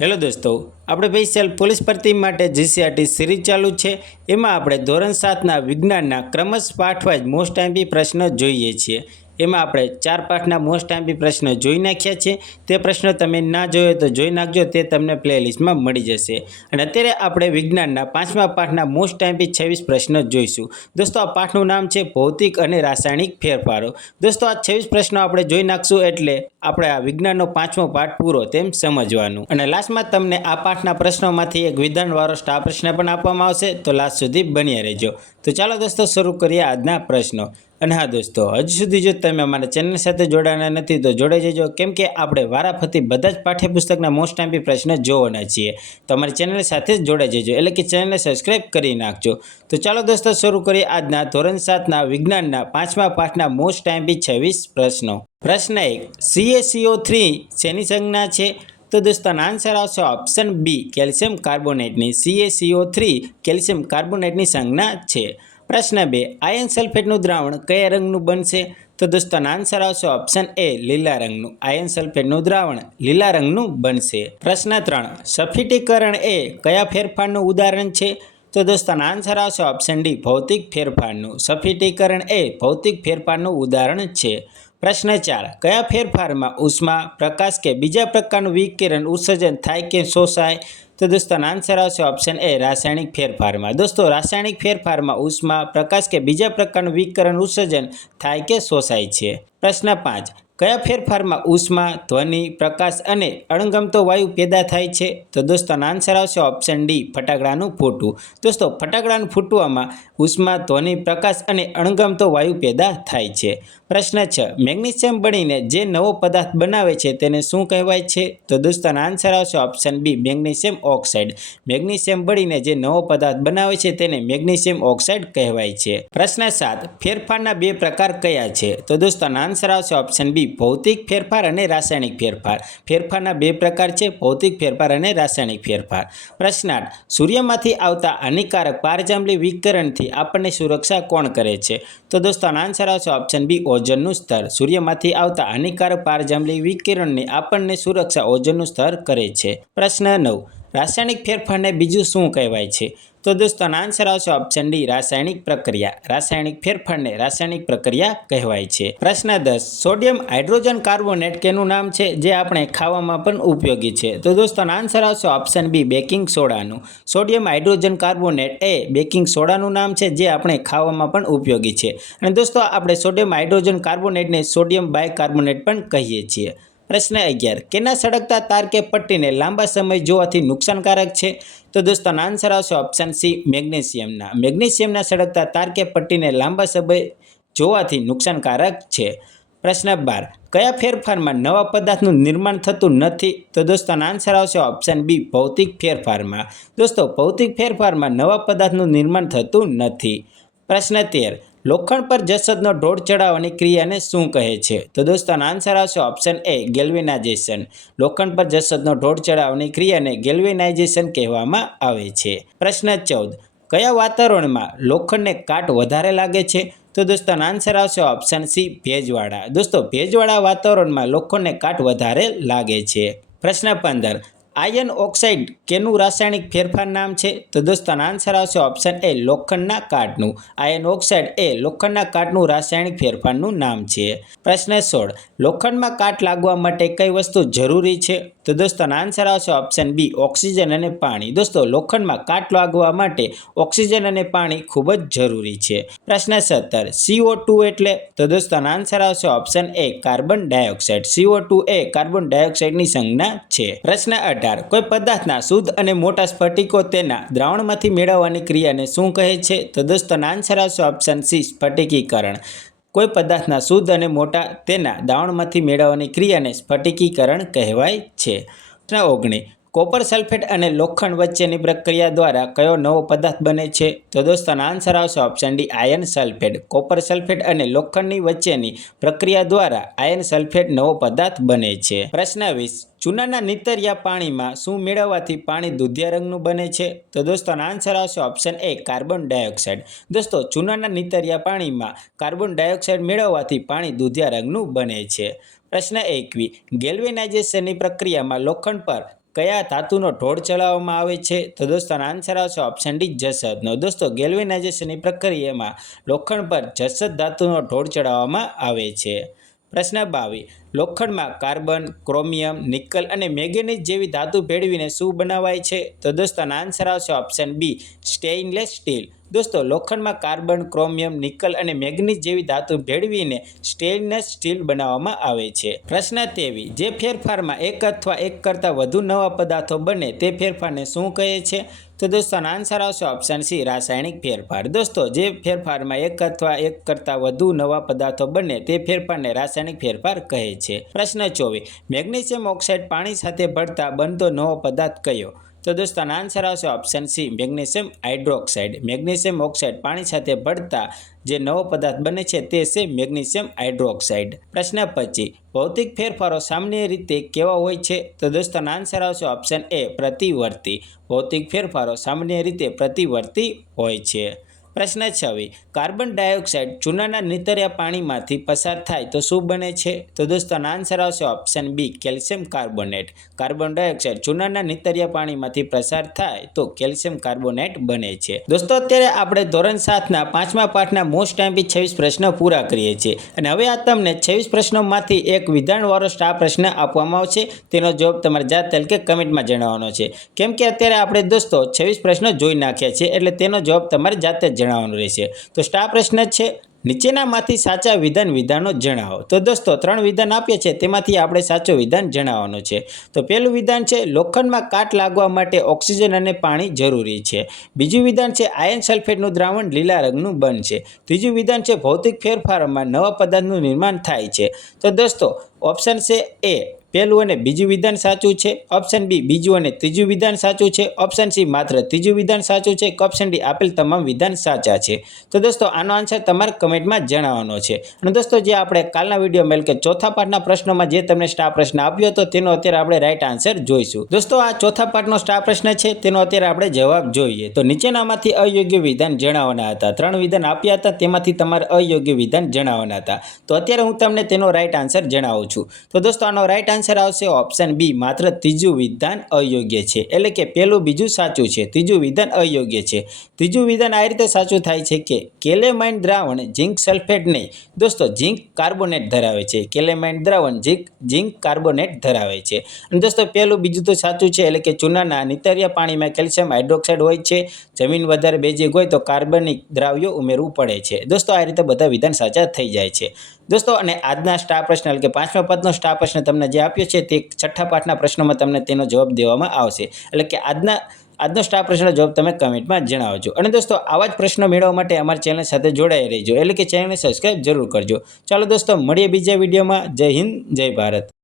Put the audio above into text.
Hello દોસ્તો, આપણે special police ભરતી માટે જીસીઆરટી સિરીઝ ચાલુ છે. એમાં આપણે ધોરણ સાતના વિજ્ઞાનના ક્રમશ પાઠ જ મોસ્ટ ટાઈમપી પ્રશ્ન જોઈએ છીએ. એમાં આપણે ચાર પાઠના મોસ્ટ ટાઈમપી પ્રશ્ન જોઈ નાખ્યા છે. તે પ્રશ્નો તમે ના જોયો તો જોઈ નાખજો, તે તમને પ્લેલિસ્ટમાં મળી જશે. અને અત્યારે આપણે વિજ્ઞાનના પાંચમા પાઠના મોસ્ટ ટાઈમપી છવ્વીસ પ્રશ્નો જોઈશું. દોસ્તો, આ પાઠનું નામ છે ભૌતિક અને રાસાયણિક ફેરફારો. દોસ્તો, આ છવ્વીસ પ્રશ્નો આપણે જોઈ નાખશું એટલે આપણે આ વિજ્ઞાનનો પાંચમો પાઠ પૂરો તેમ સમજવાનું. અને લાસ્ટમાં તમને આ પાઠના પ્રશ્નોમાંથી એક વિધાનવાળો સ્ટાર પ્રશ્ન પણ આપવામાં આવશે. તો લાસ્ટ સુધી બન્યા રહેજો. તો ચાલો દોસ્તો, શરૂ કરીએ આજના પ્રશ્નો. અને હા દોસ્તો, હજુ સુધી જો તમે અમારા ચેનલ સાથે જોડાના નથી, તો જોડાઈ જજો. કેમ કે આપણે વારાફરતી બધા જ પાઠ્યપુસ્તકના મોસ્ટ ટાઈમપી પ્રશ્ન જોવાના છીએ. તો અમારી ચેનલ સાથે જ જોડાઈ જજો, એટલે કે ચેનલને સબસ્ક્રાઇબ કરી નાખજો. તો ચાલો દોસ્તો, શરૂ કરીએ આજના ધોરણ સાતના વિજ્ઞાનના પાંચમા પાઠના મોસ્ટ ટાઈમપી છવ્વીસ પ્રશ્નો. પ્રશ્ન એક સીએસીઓ થ્રી શેની સંજ્ઞા છે? તો દોસ્તોનો આન્સર આવશે option B calcium કાર્બોનેટની. C A C O three calcium કાર્બોનેટની સંજ્ઞા છે. પ્રશ્ન બે આયન સલ્ફેટનું દ્રાવણ કયા રંગનું બનશે? તો દોસ્તોનો આન્સર આવશે ઓપ્શન એ લીલા રંગનું. આયન સલ્ફેટનું દ્રાવણ લીલા રંગનું બનશે. પ્રશ્ન ત્રણ, સફિટીકરણ એ કયા ફેરફારનું ઉદાહરણ છે? તો દોસ્તોનો આન્સર આવશે ઓપ્શન ડી ભૌતિક ફેરફારનું. સફિટીકરણ એ ભૌતિક ફેરફારનું ઉદાહરણ છે. પ્રશ્ન ચાર, કયા ફેરફારમાં ઉષ્મા, પ્રકાશ કે બીજા પ્રકારનું વિકિરણ ઉત્સર્જન થાય કે શોષાય? તો દોસ્તોનો આન્સર આવશે ઓપ્શન એ રાસાયણિક ફેરફારમાં. દોસ્તો, રાસાયણિક ફેરફારમાં ઉષ્મા, પ્રકાશ કે બીજા પ્રકારનું વિકરણ ઉત્સર્જન થાય કે શોષાય છે? પ્રશ્ન પાંચ કયા ફેરફારમાં ઉષ્મા, ધ્વનિ, પ્રકાશ અને અણગમતો વાયુ પેદા થાય છે? તો દોસ્તોનો આન્સર આવશે ઓપ્શન ડી ફટાકડાનું ફૂટવું. દોસ્તો, ફટાકડાનું ફૂટવામાં ઉષ્મા, ધ્વનિ, પ્રકાશ અને અણગમતો વાયુ પેદા થાય છે. પ્રશ્ન છ, મેગ્નેશિયમ બળીને જે નવો પદાર્થ બનાવે છે તેને શું કહેવાય છે? તો દોસ્તોનો આન્સર આવશે option B magnesium oxide. Magnesium બળીને જે નવો પદાર્થ બનાવે છે તેને મેગ્નેશિયમ ઓક્સાઇડ કહેવાય છે. પ્રશ્ન સાત, ફેરફારના બે પ્રકાર કયા છે? તો દોસ્તોનો આન્સર આવશે ઓપ્શન બી ભૌતિક ફેરફાર અને રાસાયણિક ફેરફાર. ફેરફારના બે પ્રકાર છે, ભૌતિક ફેરફાર અને રાસાયણિક ફેરફાર. પ્રશ્ન આઠ, સૂર્યમાંથી આવતા હાનિકારક પારજાંબલી વિકિરણથી આપણને સુરક્ષા કોણ કરે છે? તો દોસ્તો આન્સર આવશે ઓપ્શન બી ઓઝોનનું સ્તર. સૂર્યમાંથી આવતા હાનિકારક પારજાંબલી વિકિરણની આપણને સુરક્ષા ઓઝોનનું સ્તર કરે છે. પ્રશ્ન નવ, રાસાયણિક ફેરફારને બીજું શું કહેવાય છે? તો દોસ્તોનો આન્સર આવશે ઓપ્શન ડી રાસાયણિક પ્રક્રિયા. રાસાયણિક ફેરફારને રાસાયણિક પ્રક્રિયા કહેવાય છે. પ્રશ્ન દસ સોડિયમ હાઇડ્રોજન કાર્બોનેટ કેનું નામ છે, જે આપણે ખાવામાં પણ ઉપયોગી છે? તો દોસ્તોનો આન્સર આવશે ઓપ્શન બી બેકિંગ સોડાનું સોડિયમ હાઇડ્રોજન કાર્બોનેટ એ બેકિંગ સોડાનું નામ છે, જે આપણે ખાવામાં પણ ઉપયોગી છે. અને દોસ્તો, આપણે સોડિયમ હાઇડ્રોજન કાર્બોનેટને સોડિયમ બાયકાર્બોનેટ પણ કહીએ છીએ. પ્રશ્ન અગિયાર. કેના સળગતા તાર કે પટ્ટીને લાંબા સમય જોવાથી નુકસાનકારક છે? તો દોસ્તોનો આન્સર આવશે ઓપ્શન સી મેગ્નેશિયમના. મેગ્નેશિયમના સળગતા તાર કે પટ્ટીને લાંબા સમય જોવાથી નુકસાનકારક છે? પ્રશ્ન બાર. કયા ફેરફારમાં નવા પદાર્થનું નિર્માણ થતું નથી? તો દોસ્તોનો આન્સર આવશે ઓપ્શન બી ભૌતિક ફેરફારમાં. દોસ્તો, ભૌતિક ફેરફારમાં નવા પદાર્થનું નિર્માણ થતું નથી. પ્રશ્ન તેર. લોખંડ પર જસદનો ઢોળ ચડાવવાની ક્રિયાને શું કહે છે? તો દોસ્તોનો આન્સર આવશે ઓપ્શન એ ગેલ્વેનાઇઝેશન લોખંડ પર જસદનો ઢોળ ચડાવવાની ક્રિયાને ગેલ્વેનાઇઝેશન કહેવામાં આવે છે. પ્રશ્ન ચૌદ, કયા વાતાવરણમાં લોખંડને કાટ વધારે લાગે છે? તો દોસ્તોનો આન્સર આવશે ઓપ્શન સી ભેજવાળા. દોસ્તો, ભેજવાળા વાતાવરણમાં લોખંડને કાટ વધારે લાગે છે. પ્રશ્ન પંદર આયન ઓક્સાઇડ કેનું રાસાયણિક ફેરફાર નામ છે? તો દોસ્તો આન્સર આવશે ઓપ્શન એ લોખંડના કાટનું. આયન ઓક્સાઇડ એ લોખંડના કાટનું રાસાયણિક ફેરફારનું નામ છે. પ્રશ્ન સોળ, લોખંડમાં કાટ લાગવા માટે કઈ વસ્તુ જરૂરી છે? તો દોસ્તોનો આન્સર આવશે ઓપ્શન બી ઓક્સિજન અને પાણી. દોસ્તો, લોખંડમાં કાટ લાગવા માટે ઓક્સિજન અને પાણી ખૂબ જ જરૂરી છે. પ્રશ્ન સત્તર સીઓ ટુ એટલે? તો દોસ્તોનો આન્સર આવશે option A carbon dioxide. CO two A carbon ડાયોક્સાઇડની સંજ્ઞા છે. પ્રશ્ન અઢાર કોઈ પદાર્થના શુદ્ધ અને મોટા સ્ફટિકો તેના દ્રાવણમાંથી મેળવવાની ક્રિયાને શું કહે છે? તો દોસ્તોનો આન્સર આવશે ઓપ્શન સી સ્ફટિકીકરણ. કોઈ પદાર્થના શુદ્ધ અને મોટા તેના દ્રાવણમાંથી મેળવવાની ક્રિયાને સ્ફટિકીકરણ કહેવાય છે. ઓગણી. કોપર સલ્ફેટ અને લોખંડ વચ્ચેની પ્રક્રિયા દ્વારા કયો નવો પદાર્થ બને છે? તો દોસ્તોનો આન્સર આવશે option D iron sulphate copper sulphate અને લોખંડની વચ્ચેની પ્રક્રિયા દ્વારા આયર્ન સલ્ફેટ નવો પદાર્થ બને છે. પ્રશ્ન વીસ, ચૂનાના નીતરિયા પાણીમાં શું મેળવવાથી પાણી દુધિયા રંગનું બને છે? તો દોસ્તોનો આન્સર આવશે ઓપ્શન એ કાર્બન ડાયોક્સાઇડ દોસ્તો, ચૂનાના નીતરિયા પાણીમાં કાર્બન ડાયોક્સાઇડ મેળવવાથી પાણી દુધિયા રંગનું બને છે. પ્રશ્ન એકવી ગેલ્વેનાઇઝેશનની પ્રક્રિયામાં લોખંડ પર કયા ધાતુનો ઢોળ ચલાવવામાં આવે છે? તો દોસ્તો, આનો આન્સર આવશે ઓપ્શન ડી જસદનો દોસ્તો ગેલ્વેનાઇઝેશનની પ્રક્રિયામાં લોખંડ પર જસદ ધાતુનો ઢોળ ચડાવવામાં આવે છે. પ્રશ્ન બાવીસ લોખંડમાં કાર્બન, ક્રોમિયમ, નિકલ અને મેગ્નેઝ જેવી ધાતુ ભેળવીને શું બનાવાય છે? તો દોસ્તો, આનો આન્સર આવશે ઓપ્શન બી સ્ટેઇનલેસ સ્ટીલ દોસ્તો, લોખંડમાં કાર્બન, ક્રોમિયમ, નિકલ અને મેગ્નીઝ જેવી ધાતુ ભેળવીને સ્ટેનલેસ સ્ટીલ બનાવવામાં આવે છે. પ્રશ્ન તેવી, જે ફેરફારમાં એક અથવા એક કરતાં વધુ નવા પદાર્થો બને તે ફેરફારને શું કહે છે? તો દોસ્તોનો આન્સર આવશે ઓપ્શન સી રાસાયણિક ફેરફાર. દોસ્તો, જે ફેરફારમાં એક અથવા એક કરતાં વધુ નવા પદાર્થો બને તે ફેરફારને રાસાયણિક ફેરફાર કહે છે. પ્રશ્ન ચોવીસ, મેગ્નેશિયમ ઓક્સાઇડ પાણી સાથે ભળતા બનતો નવો પદાર્થ કયો? તો દોસ્તો, આનો આન્સર આવશે option C magnesium hydroxide magnesium oxide પાણી સાથે ભળતા જે નવો પદાર્થ બને છે તે છે મેગ્નેશિયમ હાઇડ્રોક્સાઇડ પ્રશ્ન પછી, ભૌતિક ફેરફારો સામાન્ય રીતે કેવા હોય છે? તો દોસ્તો, આનો આન્સર આવશે ઓપ્શન એ પ્રતિવર્તી. ભૌતિક ફેરફારો સામાન્ય રીતે પ્રતિવર્તી હોય છે. પ્રશ્ન છવ્વી કાર્બન ડાયોક્સાઇડ ચૂનાના નીતર્યા પાણીમાંથી પસાર થાય તો શું બને છે? તો દોસ્તો, આનો આન્સર આવશે option B, calcium carbonate. Carbon dioxide ચૂનાના નીતર્યા પાણીમાંથી પસાર થાય તો કેલ્શિયમ કાર્બોનેટ બને છે. દોસ્તો, અત્યારે આપણે ધોરણ સાતના પાંચમા પાઠના મોસ્ટ ટાઈમથી છવ્વીસ પ્રશ્નો પૂરા કરીએ છીએ. અને હવે આ તમને છવ્વીસ પ્રશ્નોમાંથી એક વિધાનવાળો સ્ટાર પ્રશ્ન આપવામાં આવશે. તેનો જવાબ તમારે જાત તરીકે કમેન્ટમાં જણાવવાનો છે. કેમ કે અત્યારે આપણે દોસ્તો છવ્વીસ પ્રશ્નો જોઈ નાખ્યા છે, એટલે તેનો જવાબ તમારે જાતે જ જણાવવાનો રહેશે. તો સ્ટાર પ્રશ્ન છે, નીચેનામાંથી સાચા વિધાન વિધાનો જણાવો. તો દોસ્તો, ત્રણ વિધાન આપીએ છે, તેમાંથી આપણે સાચો વિધાન જણાવવાનું છે. તો પહેલું વિધાન છે, લોખંડમાં કાટ લાગવા માટે ઓક્સિજન અને પાણી જરૂરી છે. બીજું વિધાન છે, આયન સલ્ફેટનું દ્રાવણ લીલા રંગનું બનશે. ત્રીજું વિધાન છે, ભૌતિક ફેરફારોમાં નવા પદાર્થનું નિર્માણ થાય છે. તો દોસ્તો ઓપ્શન છે એ પહેલું અને બીજું વિધાન સાચું છે. ઓપ્શન બી બીજું અને ત્રીજું વિધાન સાચું છે. ઓપ્શન સી માત્ર ત્રીજું વિધાન સાચું છે. કે ઓપ્શન ડી આપેલ તમામ વિધાન સાચા છે. તો દોસ્તો, આનો આન્સર તમારે કમેન્ટમાં જણાવવાનો છે. અને દોસ્તો, જે આપણે કાલના વીડિયો મેલ કે ચોથા પાઠના પ્રશ્નોમાં જે તમને સ્ટાર પ્રશ્ન આપ્યો હતો, તેનો અત્યારે આપણે રાઈટ આન્સર જોઈશું. દોસ્તો, આ ચોથા પાઠનો સ્ટાર પ્રશ્ન છે, તેનો અત્યારે આપણે જવાબ જોઈએ. તો નીચેનામાંથી અયોગ્ય વિધાન જણાવવાના હતા. ત્રણ વિધાન આપ્યા હતા, તેમાંથી તમારે અયોગ્ય વિધાન જણાવવાના હતા. તો અત્યારે હું તમને તેનો રાઈટ આન્સર જણાવું છું. તો દોસ્તો, આનો રાઈટ આન્સર આવશે ઓપ્શન બી માત્ર ત્રીજું વિધાન અયોગ્ય છે. એટલે કે પહેલું બીજું સાચું છે. ત્રીજું વિધાન અયોગ્ય છે. ત્રીજું વિધાન આ રીતે સાચું થાય છે કે કેલેમાઇન દ્રાવણ ઝિંક સલ્ફેટ નહીં. દોસ્તો, ઝિંક કાર્બોનેટ ધરાવે છે. કેલેમાઇન દ્રાવણ ઝિંક ઝિંક કાર્બોનેટ ધરાવે છે. અને દોસ્તો પહેલું બીજું તો સાચું છે. એટલે કે ચૂનાના નિતરિયા પાણીમાં કેલ્શિયમ હાઇડ્રોક્સાઇડ હોય છે. જમીન વધારે બેઝિક હોય તો કાર્બનિક દ્રાવ્યો ઉમેરવું પડે છે. દોસ્તો, આ રીતે બધા વિધાન સાચા થઈ જાય છે. દોસ્તો, અને આજના સ્ટાર પ્રશ્ન એટલે કે પાંચમા પદનો સ્ટાફ પ્રશ્ન તમને જે આપ્યો છે તે છઠ્ઠા પાઠના પ્રશ્નોમાં તમને તેનો જવાબ દેવામાં આવશે. એટલે કે આજના, આજનો સ્ટાફ પ્રશ્નનો જવાબ તમે કમેન્ટમાં જણાવજો. અને દોસ્તો, આવા જ પ્રશ્નો મેળવવા માટે અમારી ચેનલ સાથે જોડાઈ રહેજો. એટલે કે ચેનલને સબસ્ક્રાઈબ જરૂર કરજો. ચાલો દોસ્તો, મળીએ બીજા વિડીયોમાં જય હિન્દ, જય ભારત.